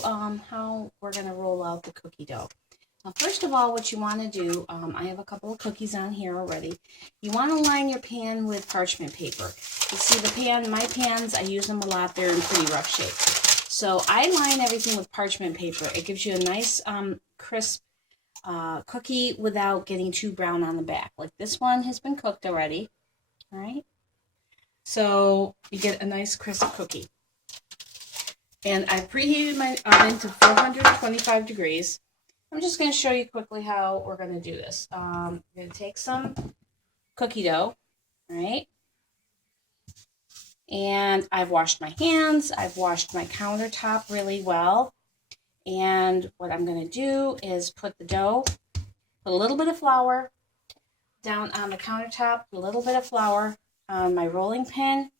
how we're going to roll out the cookie dough. Now, first of all, what you want to do, I have a couple of cookies on here already. You want to line your pan with parchment paper. You see my pans, I use them a lot. They're in pretty rough shape. So I line everything with parchment paper. It gives you a nice crisp cookie without getting too brown on the back. Like this one has been cooked already. All right. So you get a nice crisp cookie. And I've preheated my oven to 425 degrees. I'm just going to show you quickly how we're going to do this. I'm going to take some cookie dough, right? And I've washed my hands. I've washed my countertop really well. And what I'm going to do is put the dough, put a little bit of flour down on the countertop, a little bit of flour on my rolling pin,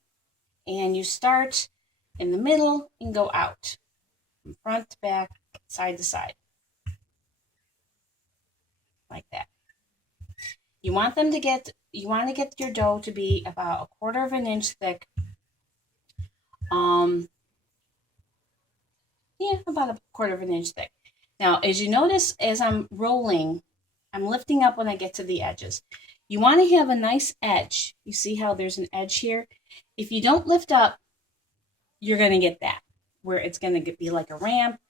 and you start in the middle and go out, from front to back, side to side. Like that. You want to get your dough to be about 1/4 of an inch thick. Yeah, about 1/4 of an inch thick. Now, as you notice, as I'm rolling, I'm lifting up when I get to the edges. You want to have a nice edge. You see how there's an edge here? If you don't lift up, you're going to get that, where it's going to be like a ramp,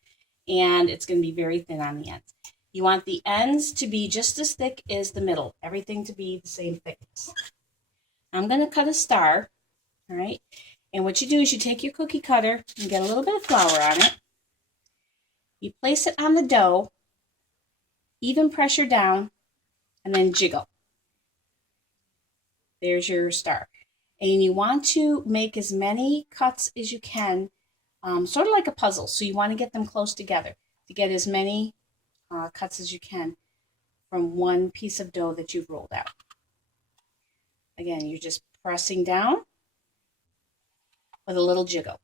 and it's going to be very thin on the ends. You want the ends to be just as thick as the middle, everything to be the same thickness. I'm going to cut a star, all right? And what you do is you take your cookie cutter and get a little bit of flour on it. You place it on the dough, even pressure down, and then jiggle. There's your star. And you want to make as many cuts as you can, sort of like a puzzle. So you want to get them close together to get as many cuts as you can from one piece of dough that you've rolled out. Again, you're just pressing down with a little jiggle.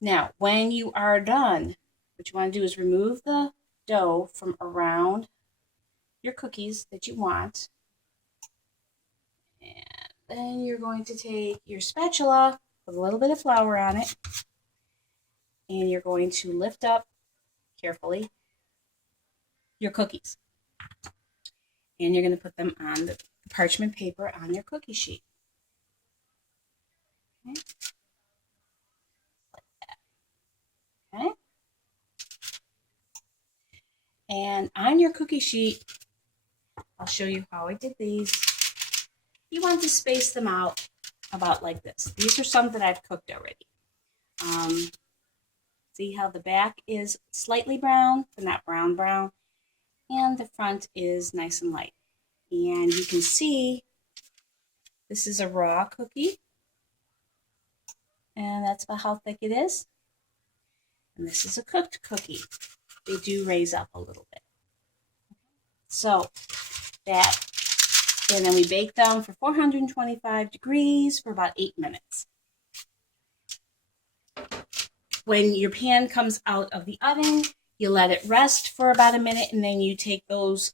Now, when you are done, what you want to do is remove the dough from around your cookies that you want. And then you're going to take your spatula with a little bit of flour on it, and you're going to lift up carefully your cookies. And you're going to put them on the parchment paper on your cookie sheet. Okay. Like that. Okay. And on your cookie sheet, I'll show you how I did these. You want to space them out about like this. These are some that I've cooked already. See how the back is slightly brown, but not brown, and the front is nice and light. And you can see this is a raw cookie, and that's about how thick it is. And this is a cooked cookie. They do raise up a little bit. So that, and then we bake them for 425 degrees for about 8 minutes. When your pan comes out of the oven, you let it rest for about a minute, and then you take those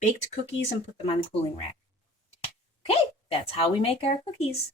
baked cookies and put them on a cooling rack. Okay, that's how we make our cookies.